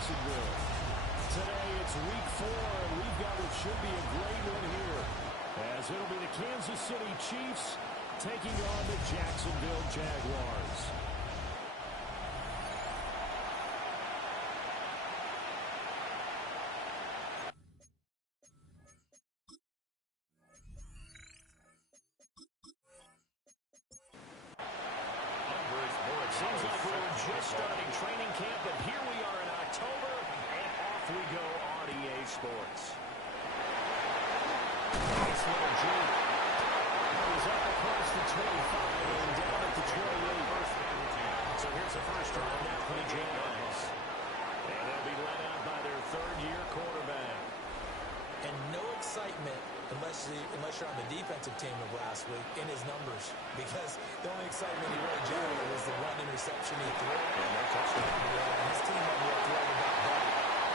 Jacksonville. Today it's week 4, and we've got what should be a great one here, as it'll be the Kansas City Chiefs taking on the Jacksonville Jaguars. Seems like we were just starting training camp, but here we are in October, and off we go on EA Sports. Nice little juke. He's up across the 25 and down at the 28. So here's the first drive now for the Jaguars. And they'll be led out by their third-year quarterback. And no excitement unless you're on the defensive team of last week in his numbers, because the only excitement he really generated was the one interception he threw. And no touchdown. Yeah, his team had worked well about that,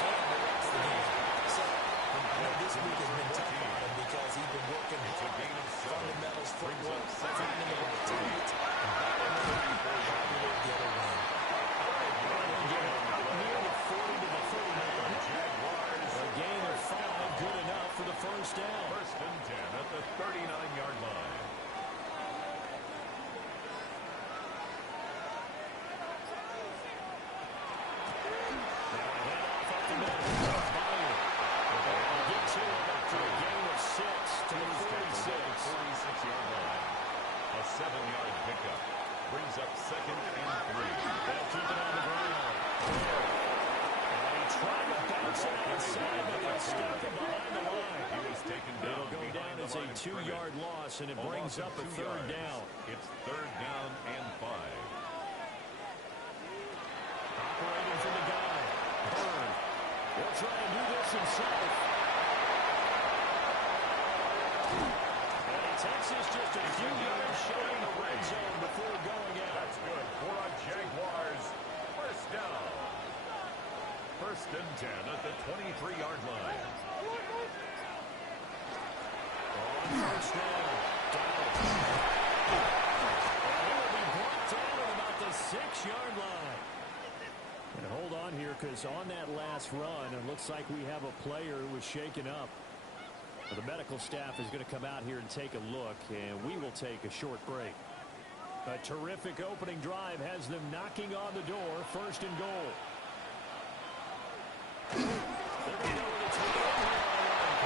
and they lost the game. So I know this week has been tough on him because he's been working hard, fundamentals, footwork, finding the right targets, and battling the other way. Near the 40 to the 39. Jaguars. A gain of 5, good enough for the first down. First and 10 at the 39-yard line. Now a handoff up the middle. Fire. They'll get to it after a gain of 6 to the 46. 46-yard line. A 7-yard pickup. Brings up second and 3. They'll keep it on the ground. And he tried to bounce it outside, but they'll stop it behind the line. He was taken down. It'll go down as a 2-yard loss, and it brings up a third down. It's third down and 5. Operating from the guy. Bird. Will try and do this himself. And he takes this just a few yards short in the red zone before going out. That's good for a Jaguars. First down. First and 10 at the 23-yard line. On first down. Donald. And he will be brought down at about the 6-yard line. And hold on here, because on that last run, it looks like we have a player who was shaken up. Well, the medical staff is going to come out here and take a look, and we will take a short break. A terrific opening drive has them knocking on the door. First and goal. They're going to go with the 28-yard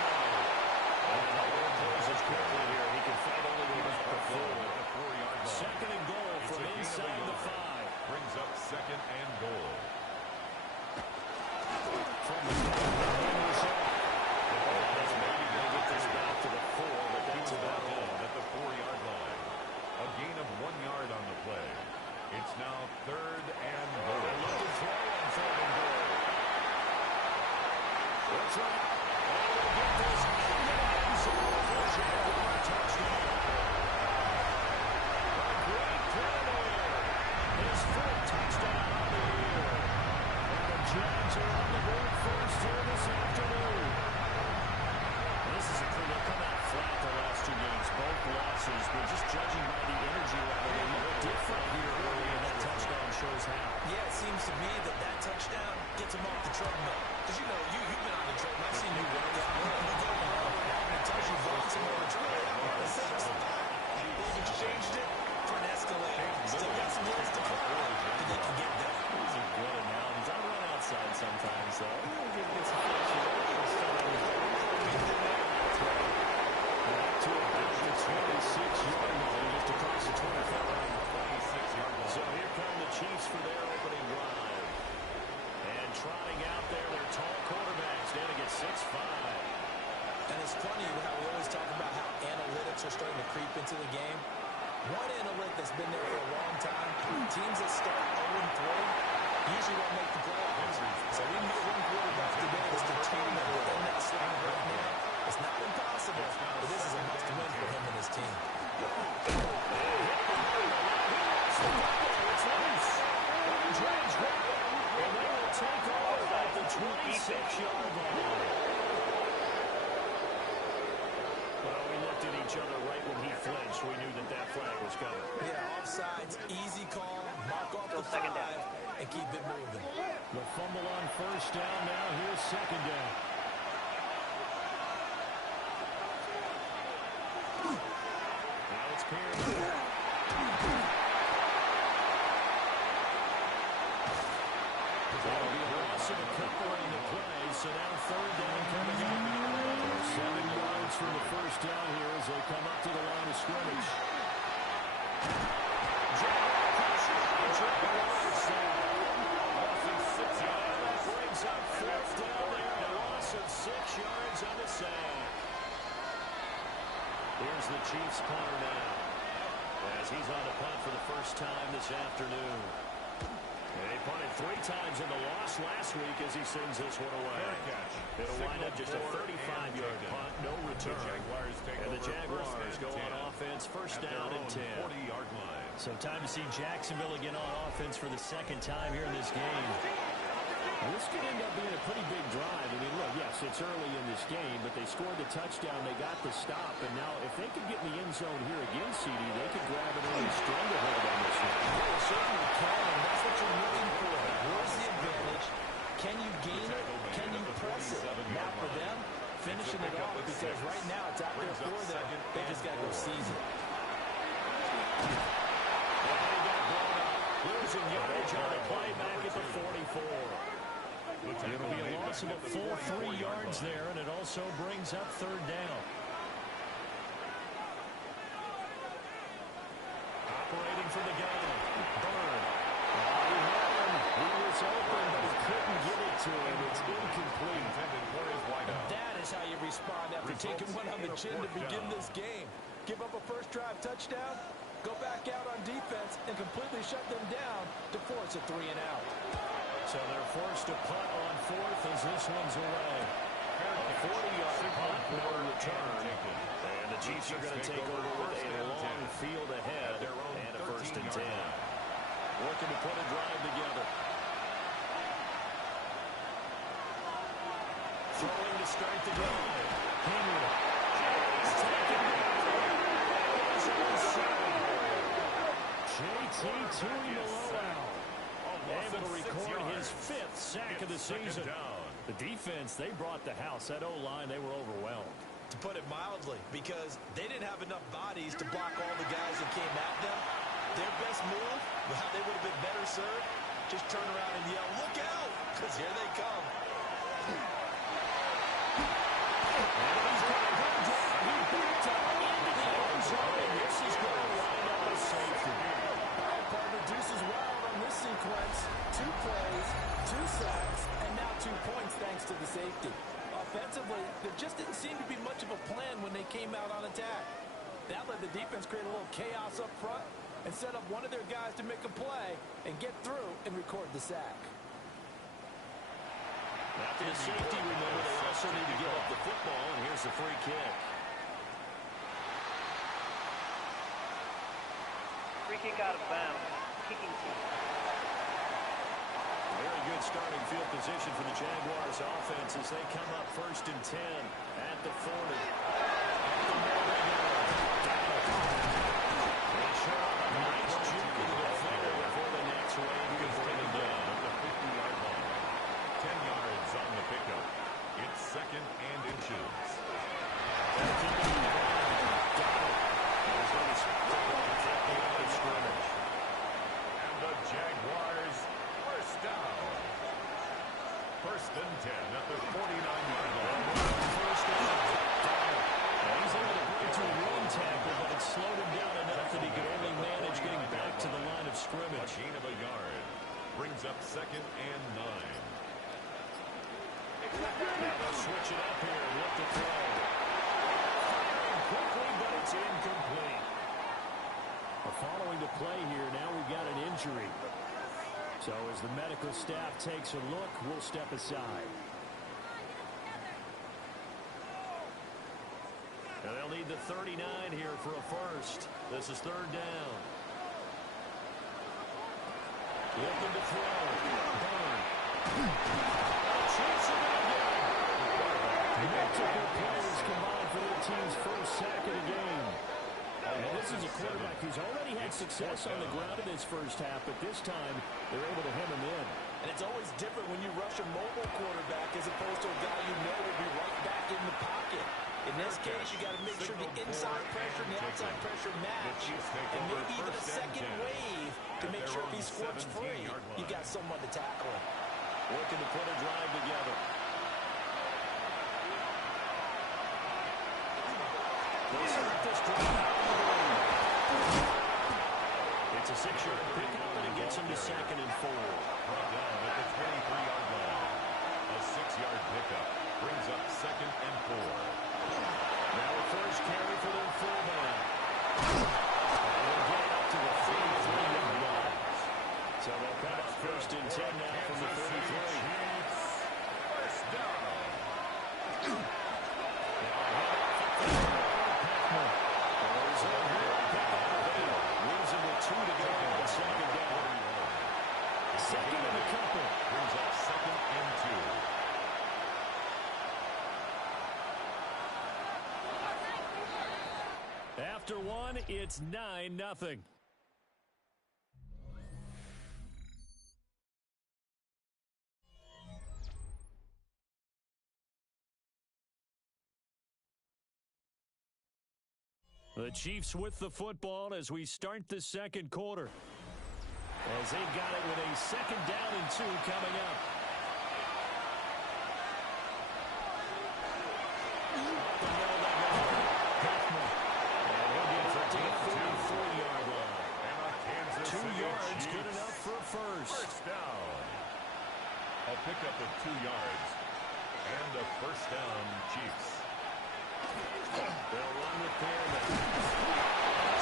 closes quickly here. He can fight all the way back to 4. Second and goal from inside the 5. Brings up second and goal. From the 5, maybe going to get this back to the 4, but that's about it. At the 4-yard line. A gain of 1 yard on the play. It's now third and goal. Look to throw on third and goal. That's right. And we'll get this into the end zone for a Jaguar touchdown. A great play there. His 4th touchdown on the year. And the Jags are on the board first here this afternoon. This is a crew that come out flat the last 2 games. Both losses, but just judging by the energy level, they look different here early, and that touchdown shows how. Yeah, it seems to me that touchdown gets him off the treadmill. Because, you know, you've been on the treadmill. I've seen you work out. You go down and touch your bones and more treadmill. They've exchanged it for an escalator. Still got some hills to climb, but they can get there. Those are good analogies. I run outside sometimes, so we'll get some fresh air. To about the 26-yard line, just across the 25. So here come the Chiefs for their opening drive. And trotting out there, their tall quarterbacks down to get 6'5". And it's funny how we always talk about how analytics are starting to creep into the game. One analytic that's been there for a long time, teams that start 0-3 usually don't make the playoffs. So we need one quarterback today that's determined within that slot right now. It's not impossible, but this is a must-win for him and his team. It's loose. The Jags grab it, and they will take off at the 26-yard line. Well, we looked at each other right when he flinched. We knew that flag was coming. Yeah, offsides, easy call, mark off the 5. and keep it moving. The fumble on first down. Now here's second down. Now it's Pierce. That'll be a loss of a couple on the play, so now third down coming up. 7 yards from the first down here as they come up to the line of scrimmage. Brings up fourth down there, a loss of 6 yards on the sack. Here's the Chiefs punter now, as he's on the punt for the first time this afternoon. And he punted 3 times in the loss last week as he sends this one away. It'll wind up just a 35-yard punt, no return. And the Jaguars go on offense, first down and 10. So time to see Jacksonville again on offense for the second time here in this game. And this could end up being a pretty big drive. I mean, look, yes, it's early in this game, but they scored the touchdown. They got the stop. And now if they could get in the end zone here again, CD, they could grab an early stranglehold on this one. They certainly can, and that's what you're looking for. Where's the advantage? Can you gain it? Can you press it? Now for them, finishing it off, because right now it's out there for them. They just got to go seize it. Losing yardage on the play back at the 44. It'll be a loss of a full 3 yards there, and it also brings up third down. Operating from the gun. Byrne. He was open, but he couldn't get it to him. It's incomplete. That is how you respond after taking one on the chin to begin this game. Give up a first drive touchdown, go back out on defense, and completely shut them down to force a 3 and out. So they're forced to punt on fourth as this one's away. A 40-yard punt, no return. And the Chiefs are going to take over with a long field ahead and a first and 10. Working to put a drive together. Throwing to start the drive. Henry. He's taken down. JT Tui Malone. Able to record his 5th sack of the season. The defense, they brought the house. That O-line, they were overwhelmed. To put it mildly, because they didn't have enough bodies to block all the guys that came at them. Their best move, how they would have been better served, just turn around and yell, "Look out!" Because here they come. And he's got a good job. He backed up into the end zone, and this is going to wind up a safety. Partner deuces wild on this sequence. 2 plays, 2 sacks, and now 2 points thanks to the safety. Offensively, there just didn't seem to be much of a plan when they came out on attack. That let the defense create a little chaos up front and set up one of their guys to make a play and get through and record the sack. After the safety, remember, they also need to give up the football, and here's the free kick. Free kick out of bounds. Kicking team. Very good starting field position for the Jaguars offense as they come up first and 10 at the 40. They show a nice juke to the defender before the next wave can bring him down at the 50-yard line. 10 yards on the pickup. It's second and inches. And the Jaguars first down. First and 10 at the 49-yard line. First down. He's able to break to a run tackle, but it slowed him down enough that he could only manage getting back to the line of scrimmage. A gain of a yard. Brings up second and 9. Now they'll switch it up here and look to throw. Firing quickly, but it's incomplete. Following the play here, now we've got an injury. So as the medical staff takes a look, we'll step aside. And they'll need the 39 here for a first. This is third down. Looking to throw. Byrne. Chiefs are going to get it. Multiple players combined for their team's first sack of the game. And this is a quarterback who's already had success on the ground in his first half, but this time they're able to hem him in. And it's always different when you rush a mobile quarterback as opposed to a guy you know will be right back in the pocket. In this case, you got to make sure the inside pressure and the outside pressure match, and maybe even a second wave to make sure if he squirts free, you got someone to tackle him. Looking to put a drive together. They start this drive out on the green. It's a 6-yard pickup, and it gets him to 2nd and 4. Brought down at the 23-yard line. A 6-yard pickup brings up 2nd and 4. Now a first carry for their fullback. And they'll get it up to the 33-yard line. So they'll cut up 1st and 10 now from the 33. First down. Leaves him with 2 to go on 2nd down. 2nd and a couple. Brings up 2nd and 2. After one, it's 9-0. The Chiefs with the football as we start the second quarter. As they've got it with a 2nd down and 2 coming up. Good enough for a first down. A pickup of 2 yards and a first down, Chiefs. They'll run with Pearman.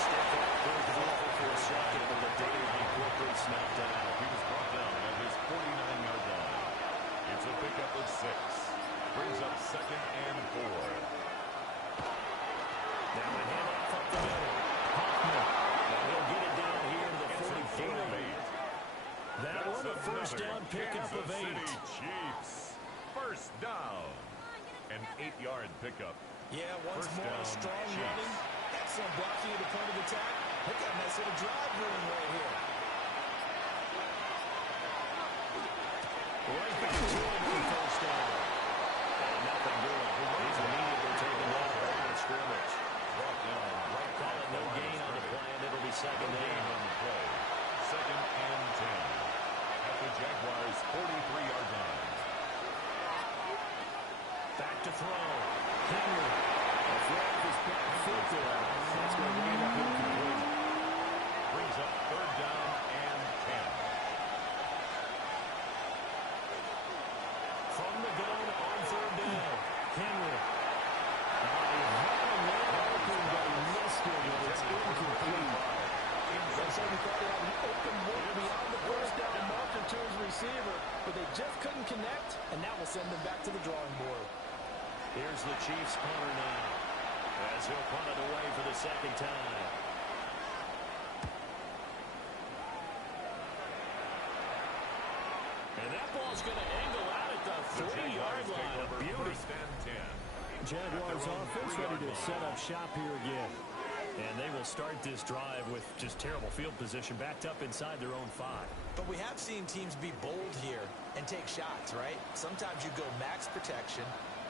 Step back, for a second, but the data will be quickly snapped out. He was brought down at his 49-yard line. It's a pickup of 6. Brings up 2nd and 4. Now a handoff up the middle. Hoffman. They'll get it down here to the 43. That one a first down pickup of 8. Chiefs. First down. An 8-yard pickup. Yeah, once First more, down, strong Chiefs. running. Excellent blocking at the point of attack. Look at a nice little drive going right here. Right back to him for first down. And nothing doing. He's immediately taken down the line of scrimmage. Brought down right Call it no gain on the play, and it'll be 2nd down. on the play. 2nd and 10. At the Jaguars' 43-yard line. Back to throw. Henry. The throw is back foot there. That's going to end up incomplete. Brings up 3rd down and 10. From the gun on 3rd down. Henry. He had a man open, but he missed it, and it's incomplete. They said he thought he had an open look beyond the first down marker to his receiver, but they just couldn't connect, and that will send them back to the drawing board. Here's the Chiefs punter now, as he'll punt it away for the 2nd time. And that ball's going to angle out at the 3-yard line. A beauty. First and 10. Jaguars offense ready to set up shop here again. And they will start this drive with just terrible field position, backed up inside their own 5. But we have seen teams be bold here and take shots, right? Sometimes you go max protection,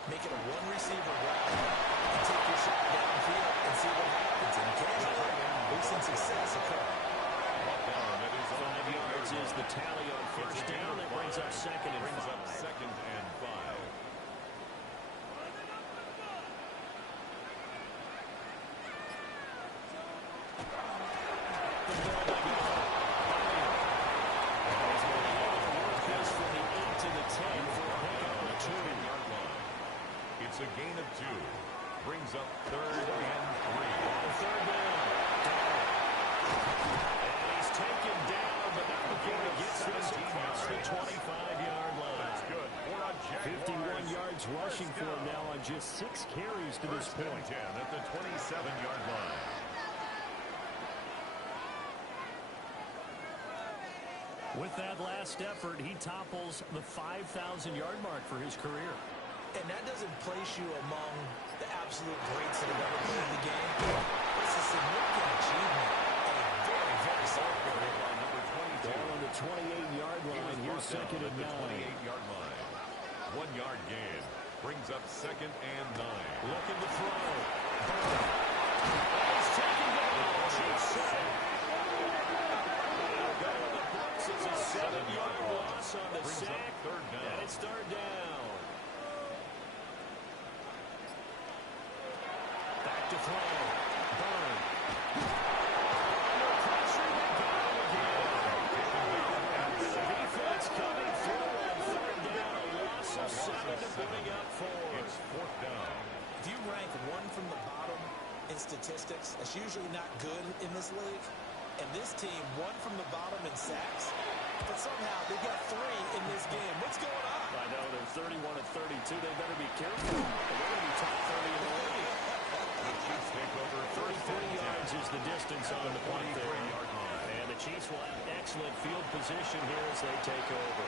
make it a one-receiver route, and take your shot downfield and see what happens. And occasionally, we've seen success occur. 5 yards is the tally on first down. That brings up 2nd and 5. 2nd and 5. It's a gain of 2. Brings up 3rd and 3. 3rd down. And he's taken down, but not before he gets this across the 25-yard line. That's good. 51 yards rushing for him now on just 6 carries to this First and point. 10 at the 27-yard line. With that last effort, he topples the 5,000-yard mark for his career. And that doesn't place you among the absolute greats that have ever played the game. It's a significant achievement and a very, very solid play. Number 22. Ball on the 28-yard line. Here's second and 9. 28-yard line. 1 yard gain. Brings up second and 9. Looking to throw. It's taken down. Chiefs sack. It's a 7-yard loss on the Brings sack. up third down. And it's third down. Back to throw. Burn. Under pressure. They got him again. The defense coming through on third down. A loss of 7 to bring up 4. It's fourth down. If you rank one from the bottom in statistics, that's usually not good in this league. And this team, one from the bottom in sacks, but somehow they got 3 in this game. What's going on? I know they're 31 and 32. They better be careful. They're going to be top 30 in the league. The Chiefs take over 33 yards is the distance on the punt there. 23-yard line. And the Chiefs will have excellent field position here as they take over.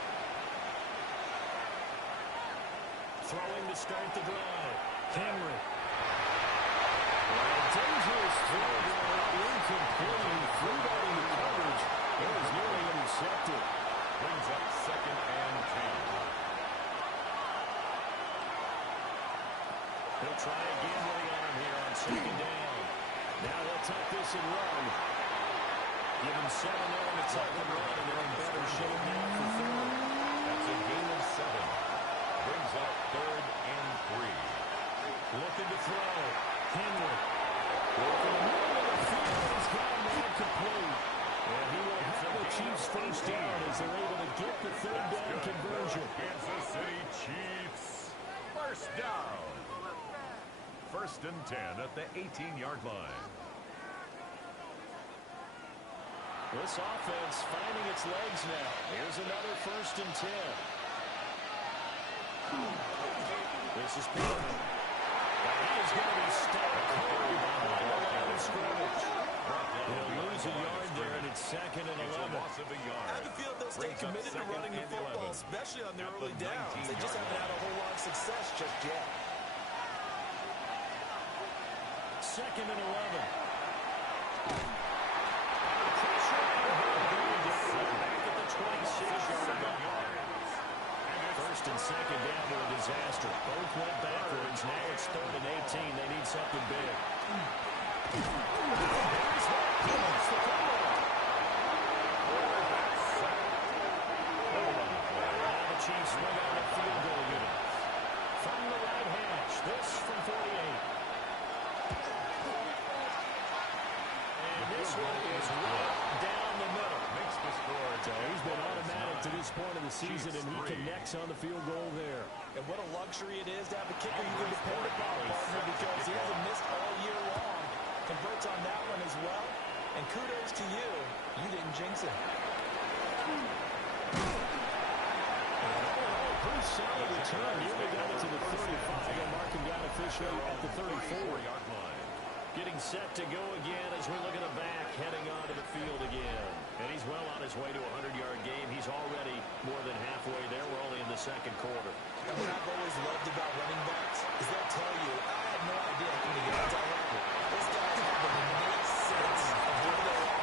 Throwing to start the drive. Henry. Dangerous throw there. Incomplete. Threw that into coverage. It was nearly intercepted. Brings up second and 10. He'll try again with the arm here on second down. Now they'll tuck this and run. Give him 7 there on the tuck and run, and they're in better shape now for third. That's a gain of 7. Brings up third and 3. Looking to throw. Henry. Looking to move in the field. He's got him incomplete. And he will have the Chiefs first down as they're able to get the third down conversion. Kansas City Chiefs. First down. First and 10 at the 18-yard line. This offense finding its legs now. Here's another first and 10. This is Peterman. And he is going to be stopped cold on the line of scrimmage. He'll lose a yard there, and it's second and 11. Loss of a yard. I have a feeling they'll stay Brings up committed to second running the and football, 11. especially on their At early the downs. They just 19-yard haven't had a whole lot of success just yet. Second and 11. First and second down to a disaster. Both went backwards. Now it's third and 18. They need something big. Now the Chiefs swing out the field goal unit. From the right hash. This from 48. And this one is right down the middle. Makes the score. So he's been automatic to this point of the season, and he connects on the field goal there. And what a luxury it is to have a kicker you can depend upon, partner, because he hasn't missed all year long. Converts on that one as well. And kudos to you. You didn't jinx it. Pretty solid return. Nearly got it to the 35 and marking down officially at the 34-yard line. Getting set to go again as we look at the back, heading onto the field again. And he's well on his way to a 100-yard game. He's already more than halfway there. We're only in the second quarter. And what I've always loved about running backs is they'll tell you, I had no idea how many yards I had. This guy's have an innate sense of where they are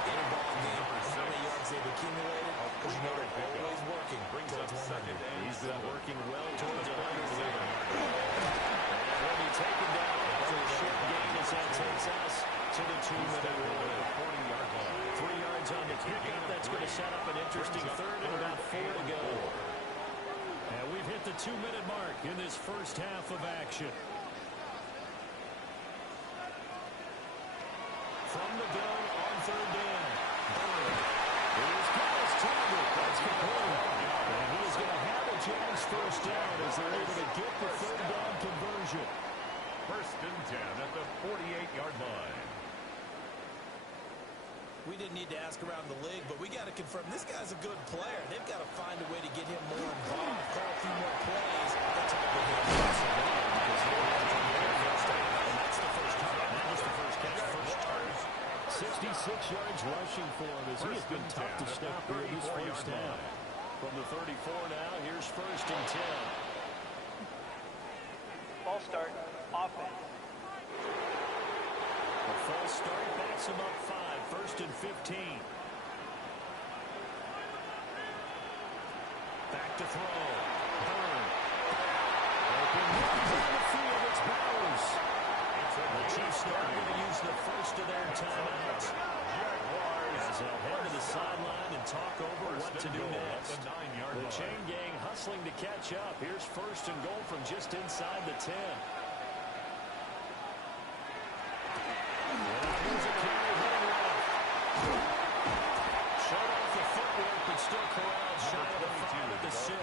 in a ball game and how many yards they've accumulated, because you know they're always working. Brings up second and He's been working well towards a 100 lead. And he'll be taken down after a short gain as that takes us to the 2-minute warning. 40-yard line. 3 yards on the pickup. That's going to set up an interesting third and about 4 to go. And we've hit the 2-minute mark in this first half of action. From the gun on third down. He's got his target. That's complete. And he is going to have a Jags first down as they're able to get the third down conversion. First and 10 at the 48-yard line. We didn't need to ask around the league, but we got to confirm this guy's a good player. They've got to find a way to get him more involved, call a few more plays. That's all they have. And that's the first target. That was the first catch. First target. 66 yards rushing for him as he has been tough to stop here in this first half. From the 34 now, here's first and 10. Ball start. Offense. A false start backs him up 5, 1st and 15. Back to throw. Byrne. Open runs on the field. It's Bowers. The Chiefs now going to use the first of their timeouts. As they'll head to the sideline and talk over what to do next. The chain gang hustling to catch up. Here's 1st and goal from just inside the 10. Here's a carry heading left. Showed off the footwork, but still corralled shy of the 5 at the 6.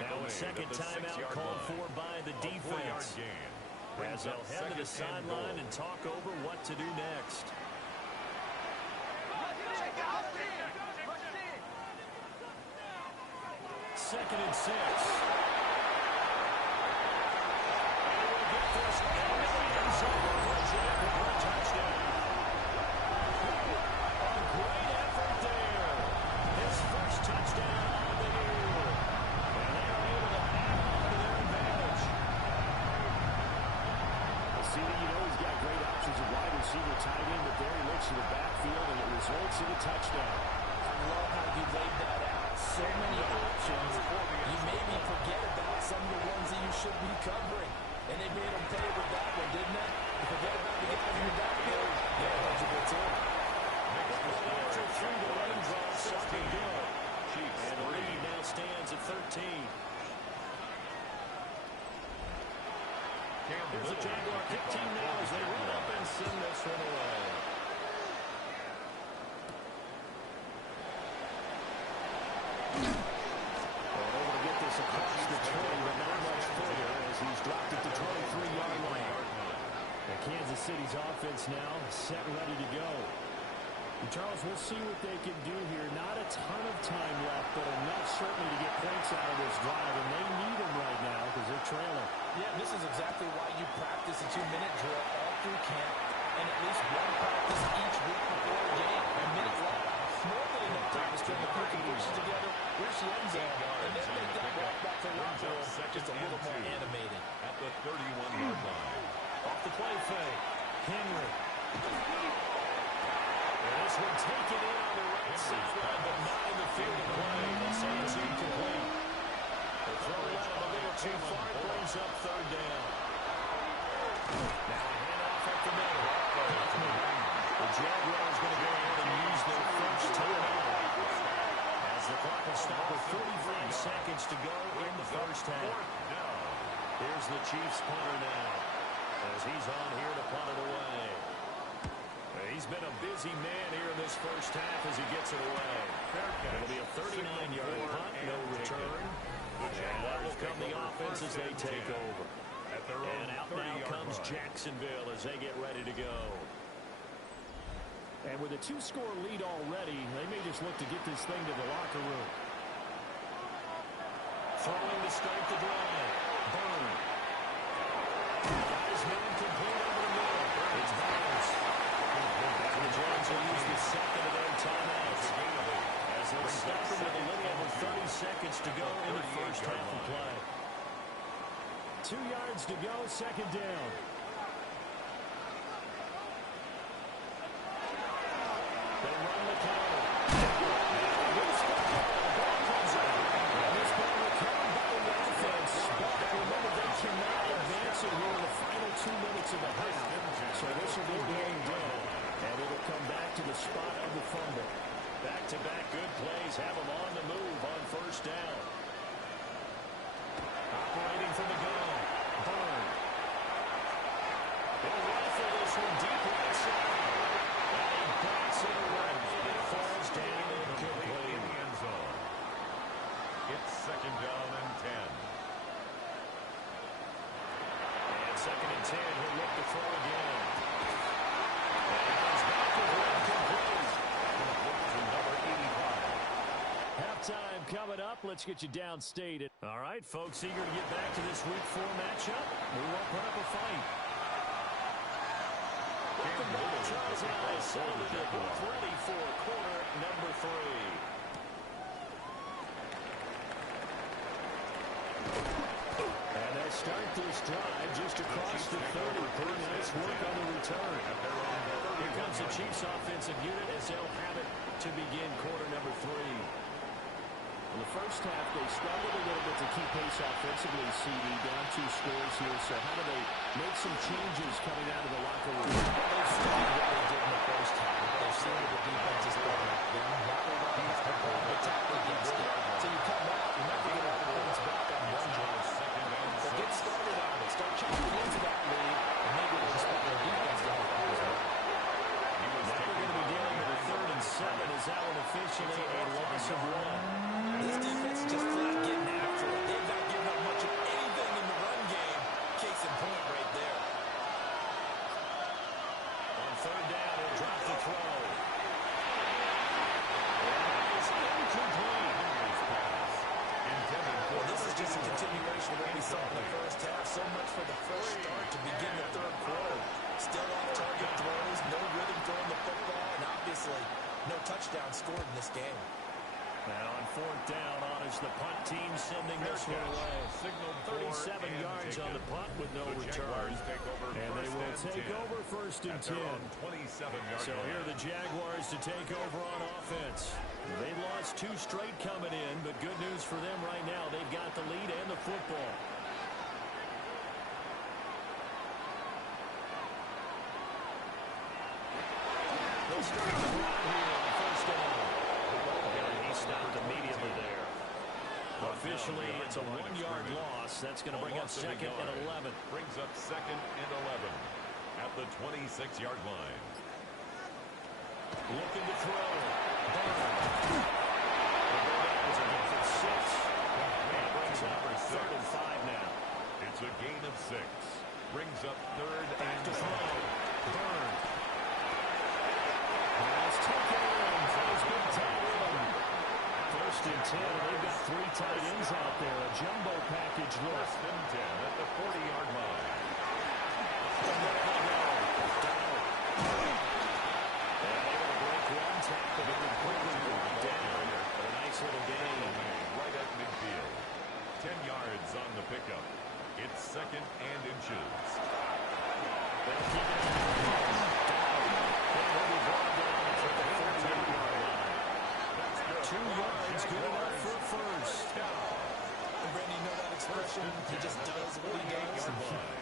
Now the second timeout called for by the defense. As they'll head to the sideline and talk over what to do next. Second and 6. And we'll get this into the end zone for a Jaguar touchdown. A great effort there. His first touchdown of the year. And they are able to hang on to their advantage. CD, you know he's got great options of wide receiver, tight end, but there he looks to the backfield, and it results in a touchdown. I love how you laid that out. So many options. You maybe forget about some of the ones that you should be covering. And they made him pay with that one, didn't they? You forget about the guys in your backfield. Yeah, that's a good tip. After through the raindrops, second good. And the lead now stands at 13. Here's the Jaguar kick team now as they run up and send this one away. Able to get this across the 20, but not much further as he's dropped it to 23-yard line. And Kansas City's offense now set ready to go. And Charles, we'll see what they can do here. Not a ton of time left, but enough certainly to get points out of this drive, and they need them right now because they're trailing. Yeah, this is exactly why you practice a 2-minute drill all through camp and at least one practice each week before a game. A minute left, more than enough time to string a few conversions together. Here's the end zone, and then make that walk back to locker room just a little more animated. At the 31-yard line. Off the play fake, Henry. And this one taken in on the right sideline, but not in the field of play. They'll say it's incomplete. The throw led him a little too far. It brings up 3rd down. Now a handoff up the middle. The Jaguars going to go ahead and use their first timeout. As the clock will stop with 35 seconds to go in the first half. Here's the Chiefs punter now, as he's on here to punt it away. He's been a busy man here in this first half as he gets it away. It'll be a 39-yard punt, no return. And that will come the offense as they take over. And out now comes Jacksonville as they get ready to go. And with a 2-score lead already, they may just look to get this thing to the locker room. Throwing to start the drive. Byrne. Got his man complete over the middle. It's Bowers. And the Giants will use the second of their timeouts as they'll stop him with a little over 30 seconds to go in the first half of play. 2 yards to go, second down. They run the counter. This ball comes out. And this ball recovered by the offense. But remember, they cannot advance it here in the final 2 minutes of the half. So this will be going down. And it'll come back to the spot of the fumble. Back-to-back good plays have them on the move on first down. Operating from the gun. Byrne. They'll rifle this one deep right side. And he backs it away. It falls down incomplete in the end zone. It's 2nd down and 10. And 2nd and 10. He'll look to throw again. And he comes back with one complete. To number 85. Halftime coming up. Let's get you downstate. All right, folks, eager to get back to this Week 4 matchup. We won't put up a fight. Welcome back, Charles and I settled it both ready for quarter number 3. And they'll start this drive just across the 30. Pretty nice nice work on the return. Here comes the Chiefs offensive unit as they'll have it to begin quarter number 3. In the first half, they struggled a little bit to keep pace offensively, CD, down 2 scores here. So how do they make some changes coming out of the locker room? They've studied what they did in the first half. They've seen what the defense is throwing at them. Now they want to have the ball to tackle against it. So you come out, you're not going to get all the points back on one drive. But get started on it. Start checking into that lead, and maybe we'll expect their defense to help out as well. Now we're going to be dealing with a 3rd and 7 as that one officially a loss of 1. This defense is just flat getting after it. They've not given up much of anything in the run game. Case in point right there. On 3rd down, he'll drop the throw. It's incomplete. Well, this is just a continuation of what we saw in the first half. So much for the fresh start to begin the 3rd quarter. Still off-target throws, no rhythm throwing the football, and obviously no touchdown scored in this game. And on 4th down, on is the punt team sending this one away. 37 yards on the punt with no return. And they will take over 1st and 10. So here are the Jaguars to take over on offense. They've lost 2 straight coming in, but good news for them right now. They've got the lead and the football. They'll start the drive here on 1st down. And he stopped immediately there. Officially, it's a 1-yard loss. That's going to bring up 2nd and 11. Brings up 2nd and 11 at the 26-yard line. Looking to throw. It's a gain for 6. And brings up 3rd and 5 now. It's a gain of 6. Brings up 3rd and to 5. Burn. That's taken in. Throws good tight end. 1st and 10. They've got 3 tight ends out there. A jumbo package look. 1st and 10 at the 40-yard line. And able to break 1 tackle, but then quickly brought down. A nice little gain. Right at midfield. 10 yards on the pickup. It's 2nd and inches. They'll keep it down. And he'll be brought down at the 38-yard line. 2 yards, good enough for 1st. And Brandon, you know that expression? He just does what he does.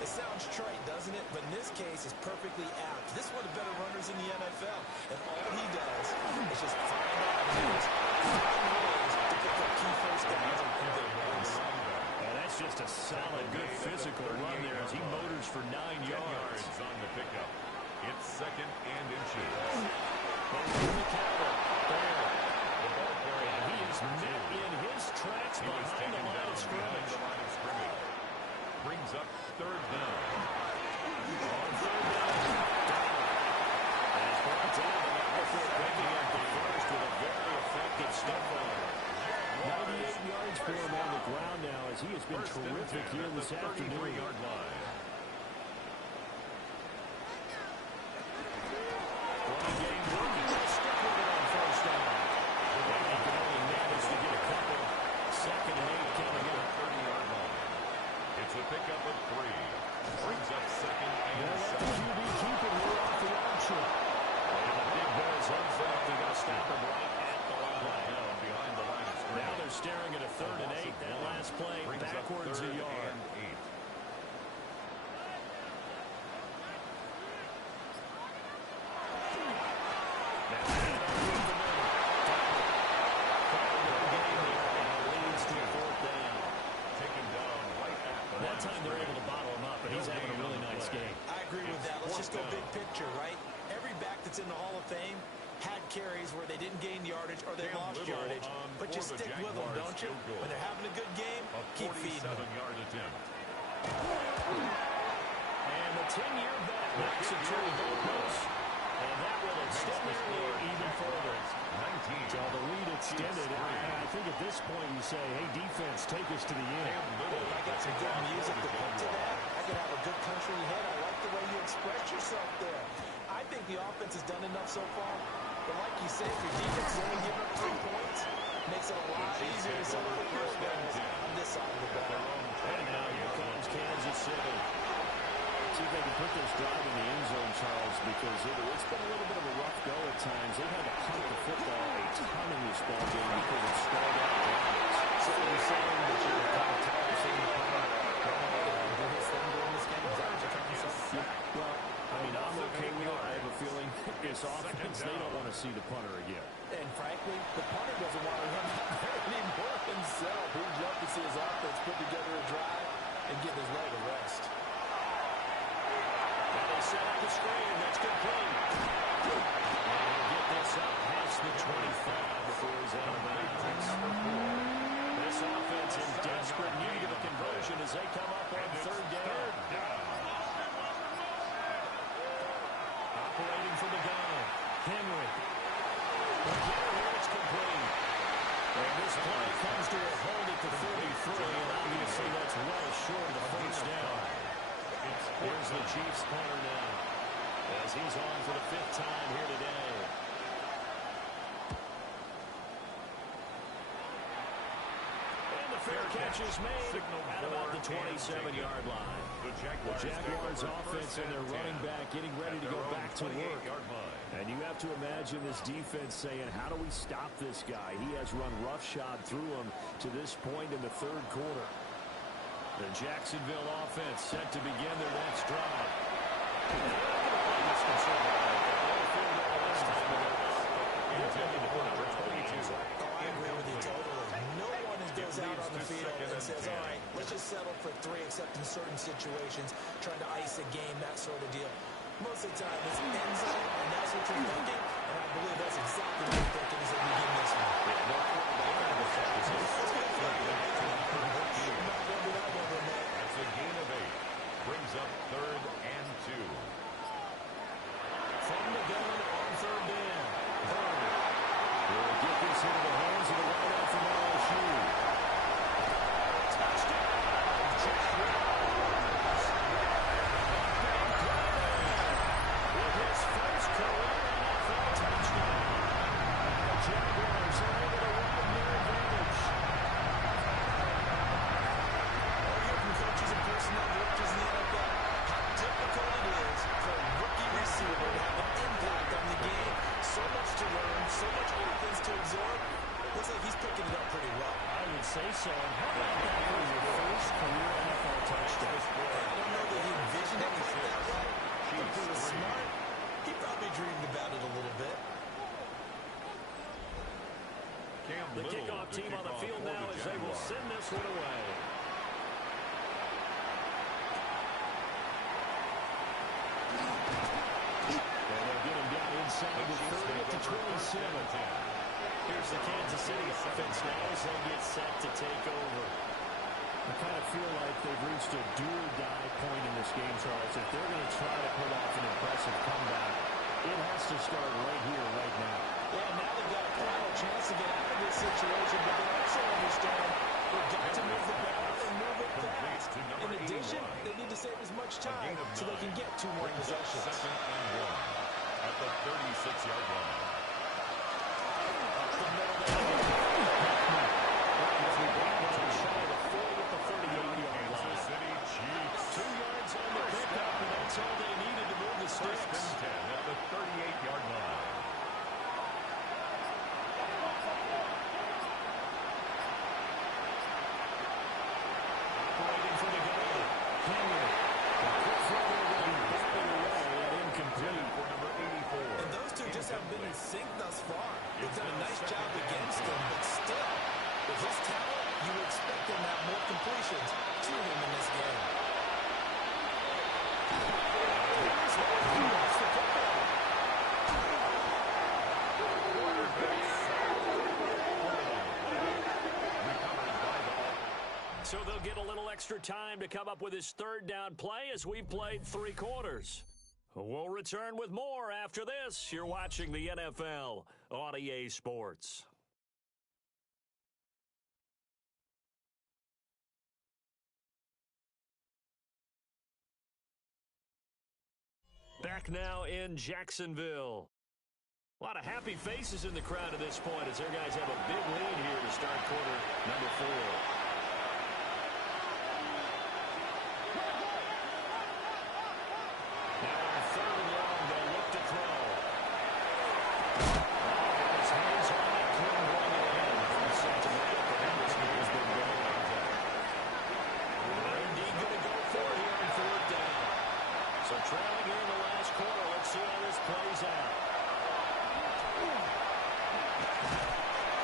It sounds trite, doesn't it? But in this case, it's perfectly apt. This is one of the better runners in the NFL. And all he does is just find avenues, find ways to pick up key 1st downs and big runs. And that's just a solid, good physical run there as he motors for 9 yards. On the pickup. It's 2nd and inches. In the cattle. There. And he is met in his tracks behind the line of scrimmage. Brings up 3rd down. On 3rd down. And it's brought down before picking up the 1st with a very effective step on it. 98 yards for him on the ground now as he has been terrific here this afternoon. 33-yard line. Running game working. They'll stick with it on 1st down. They can only manage to get a couple. 2nd and 8 coming up. 30-yard line. It's a pickup of 3. Brings up 2nd and They'll let the 7. QB keep it here off the option. And the big boys up front. They're going to stop him right at the line. Down behind the line of scrimmage. Now they're staring at a 3rd and 8. That last play Brings up backwards 3rd a yard. and 8. That time they're able to bottle him up, but he's having a really nice game. I agree with that. Let's just go big picture, right? Every back that's in the Hall of Fame had carries where they didn't gain yardage or they lost yardage. But you stick with them, don't you? When they're having a good game, keep feeding them. 47-yard attempt. And the 10-year bet knocks it to the goalpost. And that will extend their lead even further. 19. So the lead extended. I think at this point you say, hey, defense, take us to the end. If I got some good music to put to that, I could have a good country hit. I like the way you express yourself there. I think the offense has done enough so far. But like you say, if your defense is only giving up 3 points, makes it a lot easier to celebrate field goals on this side of the ball. And now here comes Kansas City. See if they can put this drive in the end zone, Charles, because it's been a little bit of a rough go at times. They've had to punt the football a ton in this ball game because it stalled out drives. So you're saying that you're kind of tired of seeing the punter do his thing during this game? Is that what you're trying to say? Yeah. Well, I mean, I'm okay with it. I have a feeling this offense, they don't want to see the punter again. And frankly, the punter doesn't want to run out there anymore himself. He'd love to see his offense put together a drive and give his leg a rest. Now they set up the screen. That's good play. And he'll get this up past the 25 before he's out of bounds. This offense in desperate need of a conversion as they come up on third down. Operating from the gun. Henry. Here it's complete. And this play comes to a hold at the 33, and obviously that's well short of the first down. Here's the Chiefs punter now, as he's on for the 5th time here today. And the fair catch is made at about the 27-yard line. The Jaguars offense and their running back getting ready to go back to work. And you have to imagine this defense saying, how do we stop this guy? He has run roughshod through him to this point in the third quarter. The Jacksonville offense set to begin their next drive. I agree with you totally. No one goes out on the field and says, all right, let's just settle for 3, except in certain situations, trying to ice a game, that sort of deal. Most of the time, it's end zone, and that's what you're thinking, and I believe that's exactly what you're thinking as they begin this one. That's a gain of 8. Brings up 3rd and 2. From the gun on third down. Will get this into the hands of the wideout from LSU. Touchdown, Jaguars. With his first career NFL touchdown. The Jaguars are able to widen their advantage. Coaches and personnel directors in the NFL, how difficult it is for a rookie receiver to have an impact on the game. So much to learn, so much offense to absorb. Looks like he's picking it up pretty well. I would say so. And how about that for your first career NFL touchdown? I don't know that he envisioned it quite that way. If he was smart, he probably dreamed about it a little bit. The kickoff team on the field now as they will send this one away. Inside the 30 to 27. Here's the Kansas City offense now as they get set to take over. I kind of feel like they've reached a do-or-die point in this game, Charles. If they're going to try to pull off an impressive comeback, it has to start right here, right now. Yeah, now they've got a final chance to get out of this situation, but they also understand they've got to move the ball and move it fast. In addition, they need to save as much time so they can get 2 more possessions. 2nd and 1. At the 36-yard line. Kansas City Chiefs. 2 yards on the pickup, and that's all they needed to move the sticks. 1st and 10 at the 38-yard line. Operating from the gun. Henry. For number 84. And those two just haven't been in sync thus far. They've done a nice job against him, but still, with his talent, you would expect him to have more completions to him in this game. So they'll get a little extra time to come up with his 3rd down play as we've played 3 quarters. We'll return with more after this. You're watching the NFL on EA Sports. Back now in Jacksonville. A lot of happy faces in the crowd at this point as their guys have a big lead here to start quarter number 4.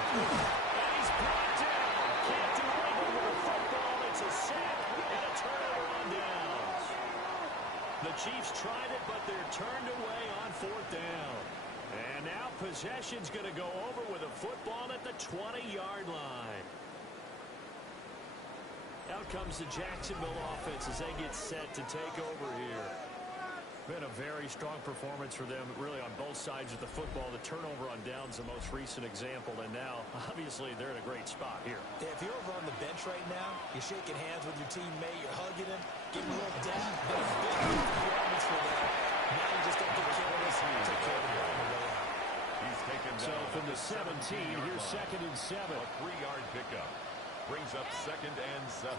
And he's brought down. Can't do anything with the football. It's a sack and a turnover on downs. The Chiefs tried it, but they're turned away on fourth down. And now possession's going to go over with a football at the 20-yard line. Out comes the Jacksonville offense as they get set to take over here. Been a very strong performance for them, really, on both sides of the football. The turnover on downs, the most recent example, and now, obviously, they're in a great spot here. Yeah, if you're over on the bench right now, you're shaking hands with your teammate, you're hugging him, getting a little down. Been a big performance for them. Now you just don't get careless. Take care of the ball on the way out. He's taken down. So from the 17, here's 2nd and 7. A 3-yard pickup. Brings up 2nd and 7.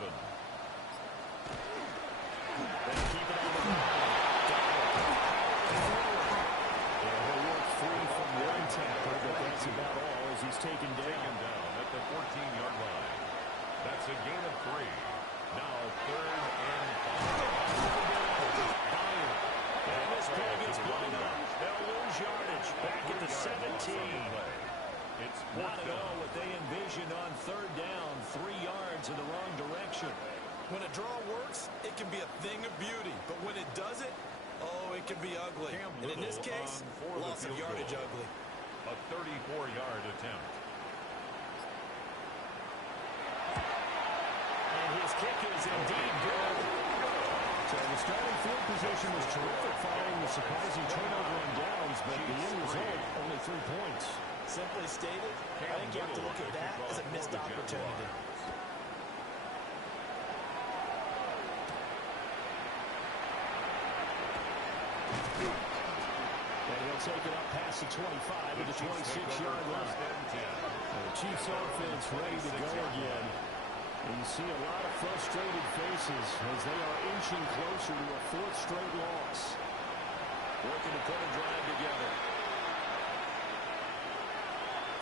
They keep it on the ground. He'll work free from one tackle, but that's about all as he's taken down. At the 14-yard line. That's a gain of 3. Now 3rd and 5. And this play gets blown up. They'll lose yardage back at the 17. It's not at all what they envisioned on 3rd down. 3 yards in the wrong direction. When a draw works, it can be a thing of beauty. But when it doesn't, oh, it can be ugly. And in this case, loss of yardage ugly. A 34-yard attempt. And his kick is indeed good. So the starting field position was terrific following the surprising turnover on downs, but the end result, only 3 points. Simply stated, I think you have to look at that as a missed opportunity. And he'll take it up past the 25 to the 26-yard line. The Chiefs offense ready to go again. And you see a lot of frustrated faces as they are inching closer to a 4th straight loss. Working to put a drive together.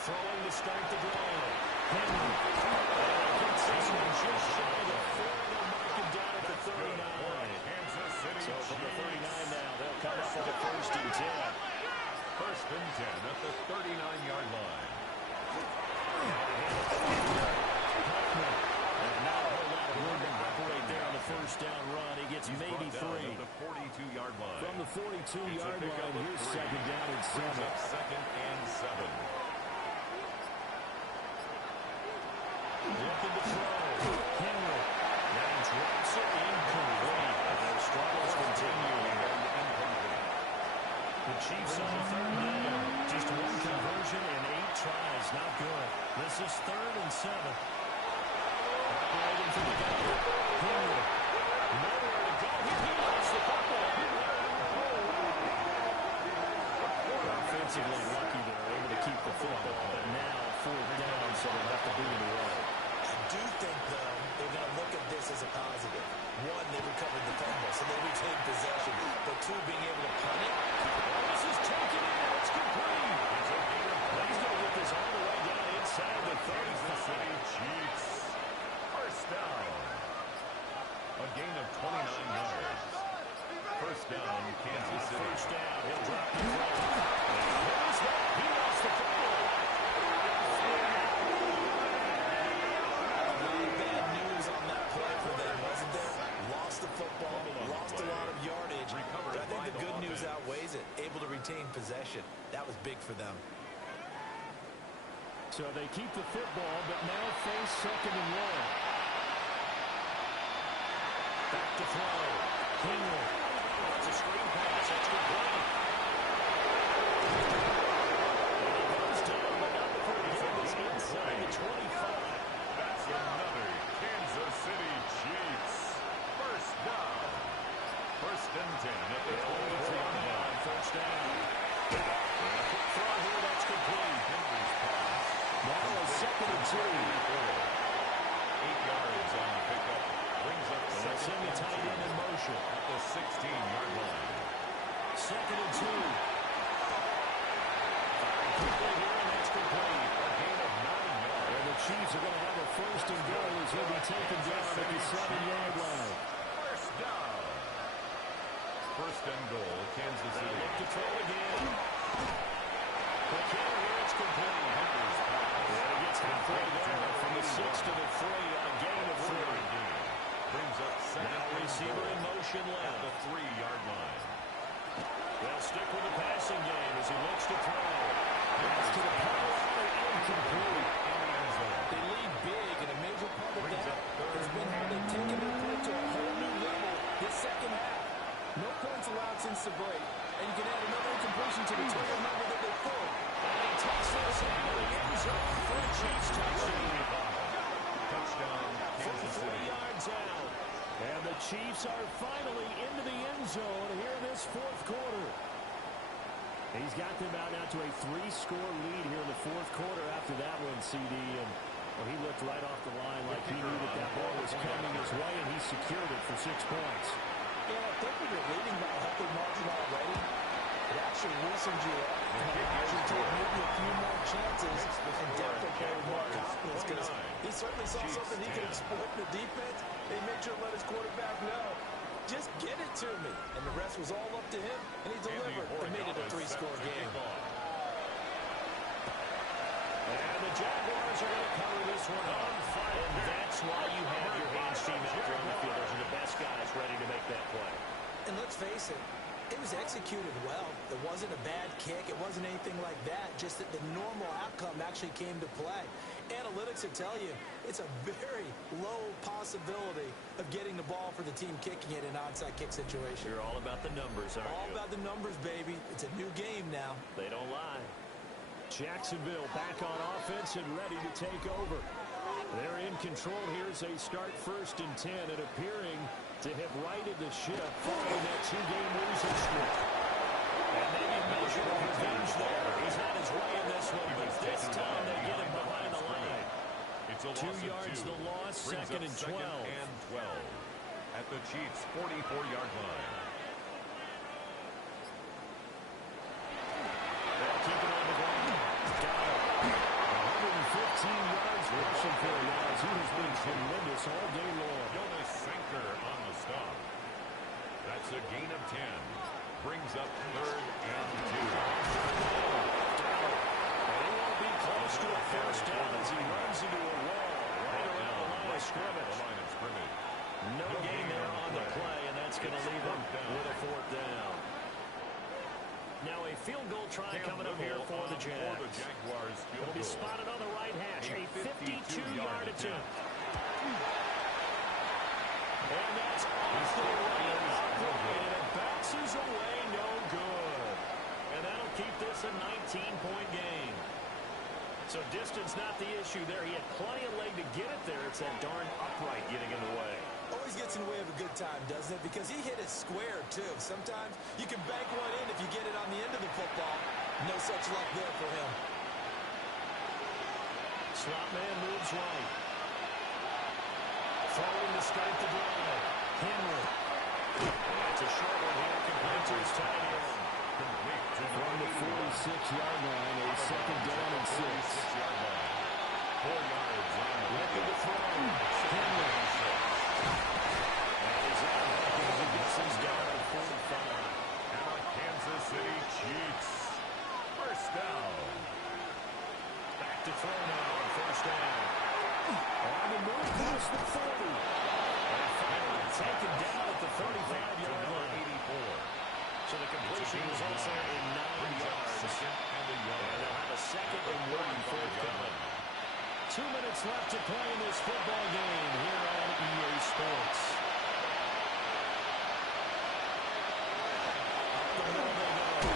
Throwing to start the drive. Henry. Gets this one just shy of the 4. They'll mark him down at the 39. So from the 39 now, they'll come up with a 1st and 10. 1st and 10 at the 39-yard line. And not a whole lot of room to operate there on the 1st down run. He gets maybe 3. At the 42-yard line. From the 42-yard line, here's 2nd down and 7. 2nd and 7. Looking to throw. Henry. And drops it incomplete. Their struggles continue. The Chiefs on 3rd down. Just 1 conversion and 8 tries. Not good. This is 3rd and 7. Operating for the guy. Henry. Nowhere to go. He lost the football. Offensively lucky they're able to keep the football, but now 4th down, so they'll have to boot it away. I do think, though, they're going to look at this as a positive. 1, they recovered the fumble, so they retained possession. But 2, being able to punt it. This is taken in. It's complete. He's going to get this all the way down inside the 35. Chiefs. 1st down. A gain of 29 yards. 1st down, Kansas City. 1st down. He'll drop the throw. Here's that. He lost the football. Bad news on that play for them, wasn't there? Lost the football, lost a lot of yardage. But I think the good news outweighs it. Able to retain possession. That was big for them. So they keep the football, but now face 2nd and 1. Back to throw. Henry. That's a screen pass. That's complete. Goes down the number 3. Inside the 25. That's another Kansas City Chiefs. 1st down. 1st and 10 at the 23-yard line. 1st down. Quick throw here. That's complete. Henry's pass. Now a 2nd and 2. 8 yards on the pickup. Brings up And it's in the tight end in motion. At the 16-yard line. 2nd and 2. Quickly here, and that's complete. A gain of 9 yards. And the Chiefs are going to have a 1st and goal as he'll be taken down at the 7-yard line. 1st down. 1st and goal, Kansas They City. look to throw again. Quick here, it's complete. Henry's pass. play there from the 6 to the 3 on a gain of 3. Brings up now receiver in motion left. At the 3-yard line. They'll stick with the passing game as he looks to throw. That's to the pylon, incomplete. They lead big, and a major part of that has been how they've taken their play to a whole new level this second half. No points allowed since the break, and you can add another incompletion to the total number that they scored. And he takes this into the end zone for a Chiefs touchdown. Touchdown, Kansas City. 4 yards out. And the Chiefs are finally into the end zone here in this fourth quarter. He's got them out now to a 3-score lead here in the fourth quarter after that one, CD. And well, he looked right off the line like he knew that that ball was coming his way, and he secured it for 6 points. Yeah, I think when you're leading by a healthy margin already, it actually loosens you up. It actually take maybe a few more chances and definitely play with more confidence because he certainly saw something he could exploit in the defense. They made sure to let his quarterback know, just get it to me. And the rest was all up to him, and he delivered and made it a 3-score game. And the Jaguars are going to cover this one up. And that's why you have your hands team out there on the field. Those are the best guys ready to make that play. And let's face it, it was executed well. It wasn't a bad kick. It wasn't anything like that. Just that the normal outcome actually came to play. Analytics will tell you it's a very low possibility of getting the ball for the team kicking it in an onside kick situation. You're all about the numbers, aren't you? All about the numbers, baby. It's a new game now. They don't lie. Jacksonville back on offense and ready to take over. They're in control here as they start 1st and 10 and appearing to have righted the ship following that 2-game losing streak. And maybe measure of revenge there. He's had his way in this one, but this time they get him behind the line. It's a 2 yards the loss, 2nd and 12. At the Chiefs' 44-yard line. They'll keep it on the ground. Got it. 115 yards rushing for him now as he has been tremendous all day long. Jonas Sanker on the stop. That's a gain of 10. Brings up 3rd and 2. And he won't be close to a first down as he runs into a wall right around the line of scrimmage. No gain there on the play, and that's going to leave him with a 4th down. Now a field goal try coming up here for the Jags. It'll be spotted on the right hash. A 52-yard attempt. And that's off the right upright, and it bounces away, no good. And that'll keep this a 19-point game. So distance not the issue there. He had plenty of leg to get it there. It's that darn upright getting in the way. Always gets in the way of a good time, doesn't it? Because he hit it square, too. Sometimes you can bank one in if you get it on the end of the football. No such luck there for him. Slot man moves right. Throwing to start the drive. Henry. That's a short one here. Complete to his tight end. From the 46-yard line, a 2nd down and 6. 4 yards on the looking to throw. Henry. And he's out because he gets his down at 45. And the Kansas City Chiefs. First down. Back to throw now on 1st down. On the move past the 40. And finally taken down at the 35-yard line. 84. So the completion results there in 9 yards. And they'll have a 2nd and 1 forthcoming. 2 minutes left to play in this football game here on EA Sports. Up the middle they go.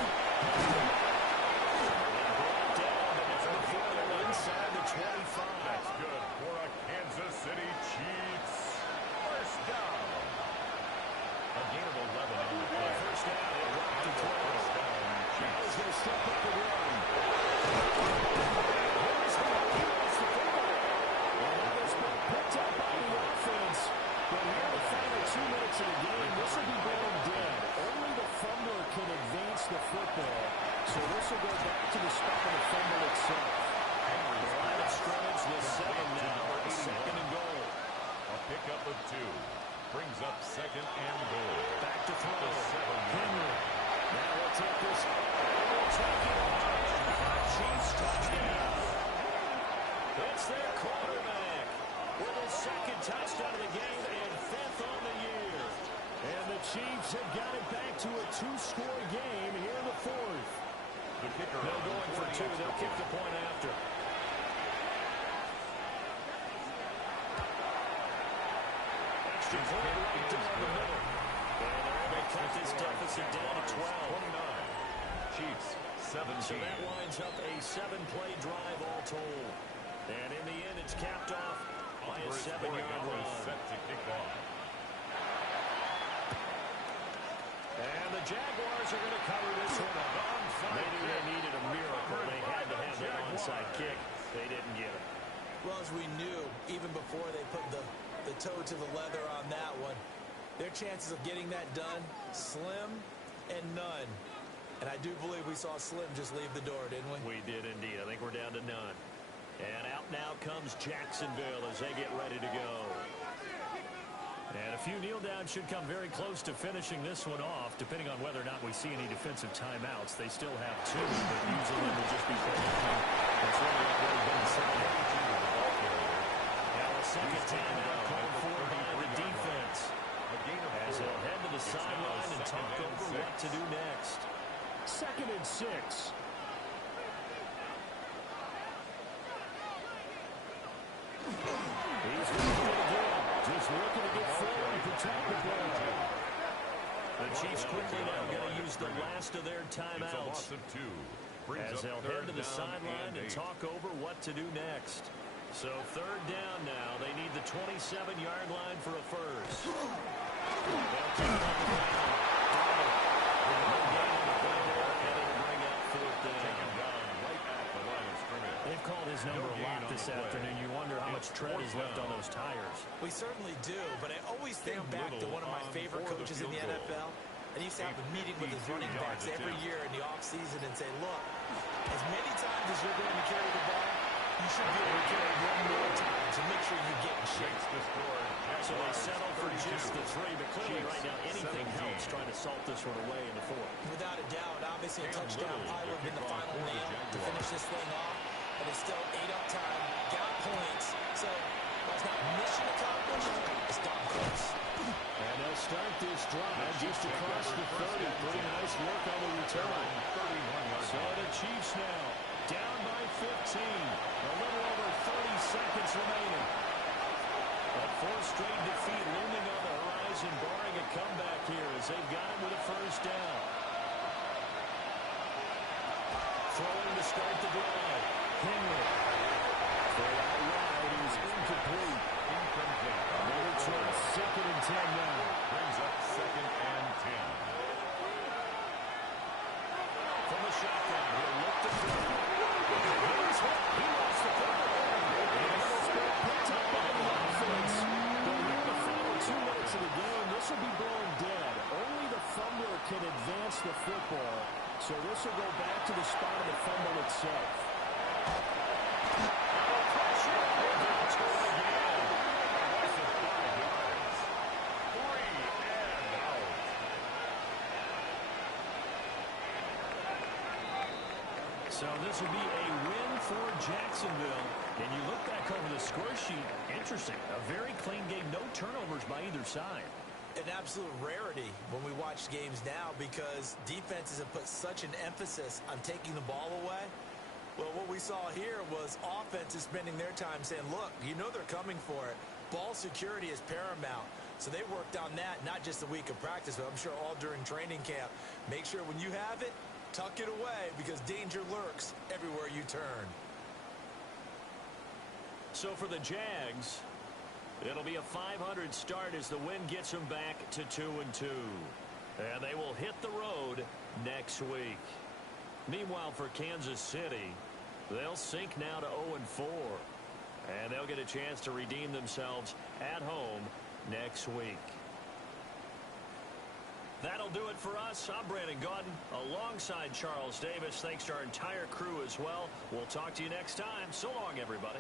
And brought down, but it's the fielder inside the 25. That's good for a Kansas City Chiefs. First down. A gain of 11 on the play. First down, it rocked to 12. Now he's going to step up the run. Here's the ball. He lost the football. And that has been picked up by the offense. But here touchdown of the game and 5th on the year. And the Chiefs have got it back to a 2-score game here in the 4th. They're going for 2. They'll kick the point after. Extra point right down the middle. And they're able to cut this deficit down to 12. 29. Chiefs, 17. So that winds up a 7-play drive all told. And in the end, it's capped off by a 7-yard run. Set to kick off. And the Jaguars are going to cover this one up. Maybe they needed a miracle. They had to have that onside kick. They didn't get it. Well, as we knew, even before they put the toe to the leather on that one, their chances of getting that done, slim and none. And I do believe we saw Slim just leave the door, didn't we? We did indeed. I think we're down to none. And out now comes Jacksonville as they get ready to go. And a few kneel downs should come very close to finishing this one off, depending on whether or not we see any defensive timeouts. They still have 2, but usually they will just be prolonged. That's really already been said. Now a second timeout called for by the defense. As they'll head to the sideline and talk over what to do next. 2nd and 6. He's looking again. Just looking to get forward and protect the ball. The Chiefs quickly now going to use the last of their timeouts as they'll head to the sideline and talk over what to do next. So 3rd down now. They need the 27-yard line for a first. They'll keep it on the ground. They've called his number a lot this afternoon. You wonder how much tread is left on those tires. We certainly do, but I always think back to one of my favorite coaches in the NFL. And he used to have a meeting with his running backs every year in the offseason and say, look, as many times as you're going to carry the ball, you should be able to carry one more time, so make sure you get in shape. So they settle for just the 3, but clearly right now anything helps trying to salt this one away in the 4th. Without a doubt, obviously a touchdown probably would have been the final nail to finish this thing off. But it's still 8 up time, got points. So, while it's not mission accomplished, it's done close. And they'll start this drive just across the 30. Pretty nice work on the return. So the Chiefs now down by 15. A little over 30 seconds remaining. A 4th straight defeat looming on the horizon, barring a comeback here as they've got it with a first down. Throwing to start the drive. Henry. For that ride is incomplete. Another try, 2nd and 10 now. Brings up 2nd and 10. From the shotgun, he'll look to throw. He lost the football. And it's been picked up by the offense. But here in the final 2 minutes of the game, this will be blown dead. Only the fumbler can advance the football. So this will go back to the spot of the fumble itself. So this will be a win for Jacksonville. And you look back over the score sheet, interesting. A very clean game, no turnovers by either side. An absolute rarity when we watch games now because defenses have put such an emphasis on taking the ball away. Well, what we saw here was offenses spending their time saying, look, you know they're coming for it. Ball security is paramount. So they worked on that not just a week of practice, but I'm sure all during training camp. Make sure when you have it, tuck it away because danger lurks everywhere you turn. So for the Jags, it'll be a 500 start as the win gets them back to 2-2. And they will hit the road next week. Meanwhile, for Kansas City, they'll sink now to 0-4. And they'll get a chance to redeem themselves at home next week. That'll do it for us. I'm Brandon Gaudin alongside Charles Davis. Thanks to our entire crew as well. We'll talk to you next time. So long, everybody.